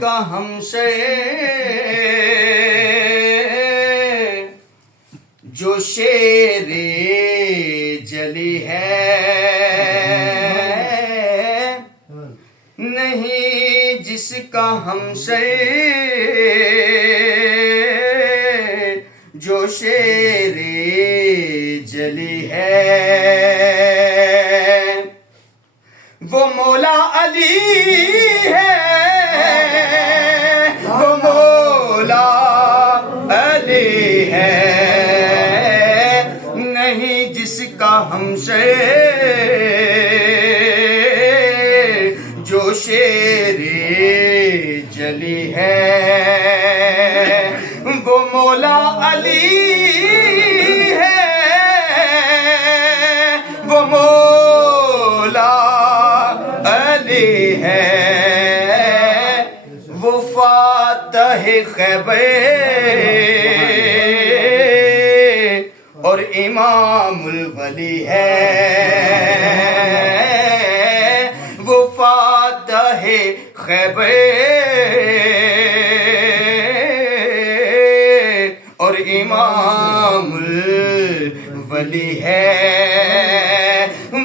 کا ہمشے جو شیر جلی ہے، نہیں جس کا ہمشے جو شیر جلی ہے، وہ مولا علی ہے، وہ مولا علی ہے، نہیں جس کا ہمشے جو شیر جلی ہے، وہ مولا علی ہے، وہ مولا علی ہے، وہ فاتح خیبر اور امام الولی ہے، وہ فاتح خیبر اور امام الولی ہے،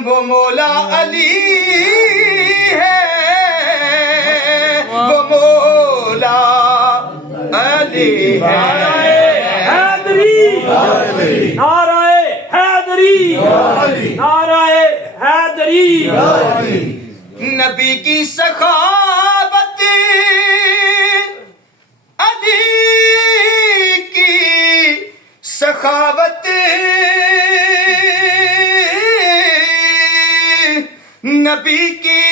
وہ مولا علی ہے، وہ مولا علی ہے۔ نعرہ حیدری، نعرہ حیدری، نبی کی سخاوت، علی کی سخاوت، نبی کی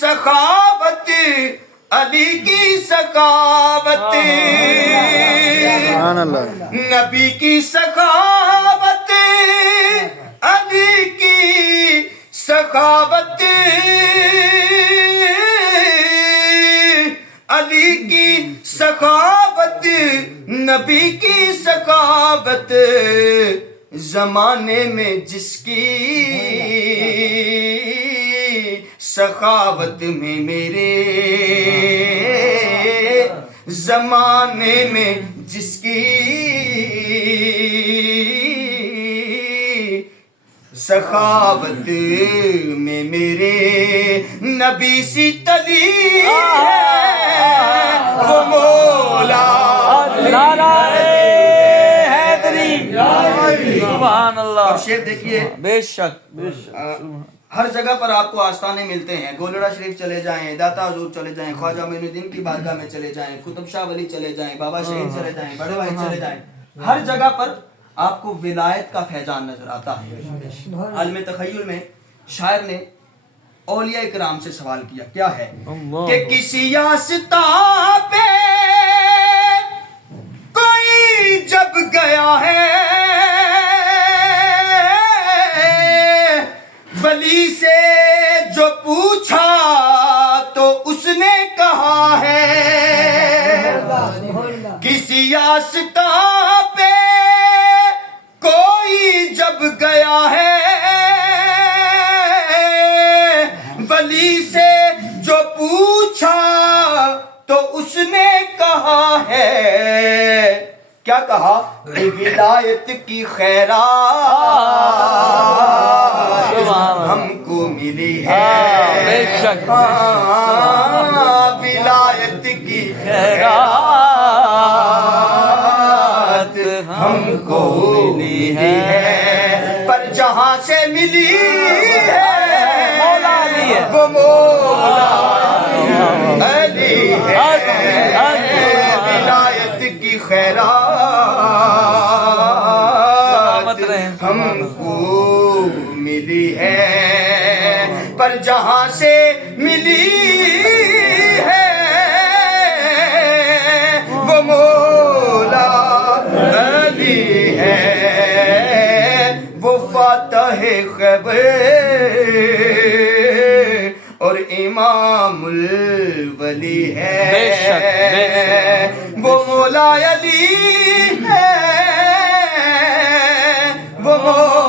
سخاوت، علی کی سخاوت، نبی کی سخاوت، علی کی سخاوت، علی کی سخاوت، نبی کی سخاوت، زمانے میں جس کی سخاوت میں میرے، زمانے میں جس کی سخاوت میں میرے نبی سی تلی ہے، وہ مولا سبحان اللہ۔ اب شعر دیکھیے، بے شک ہر جگہ پر آپ کو آستانے ملتے ہیں، گولڑا شریف چلے جائیں، داتا حضور چلے جائیں، خواجہ معین الدین کی بارگاہ میں چلے جائیں، قطب شاہ ولی چلے جائیں، بابا شہید چلے جائیں، بڑے بھائی چلے جائیں، ہر جگہ پر آپ کو ولایت کا فیضان نظر آتا ہے۔ عالم تخیل میں شاعر نے اولیاء کرام سے سوال کیا، کیا ہے کہ کسی آستاں پہ کوئی جب گیا ہے، ولی سے جو پوچھا تو اس نے کہا ہے، کسی آستاں پہ کوئی جب گیا ہے، ولی سے جو پوچھا تو اس نے کہا ہے، کیا کہا؟ ولایت کی خیرات ہم کو ملی ہے، ولایت کی خیرات ہم کو ملی ہے، پر جہاں سے ملی ہے وہ مولا علی ہے، ولایت کی خیرات ہم کو ملی ہے، پر جہاں سے ملی ہے وہ مولا علی ہے، وہ فاتح خیبر اور امام الولی ہے، وہ مولا علی ہے، وہ مولا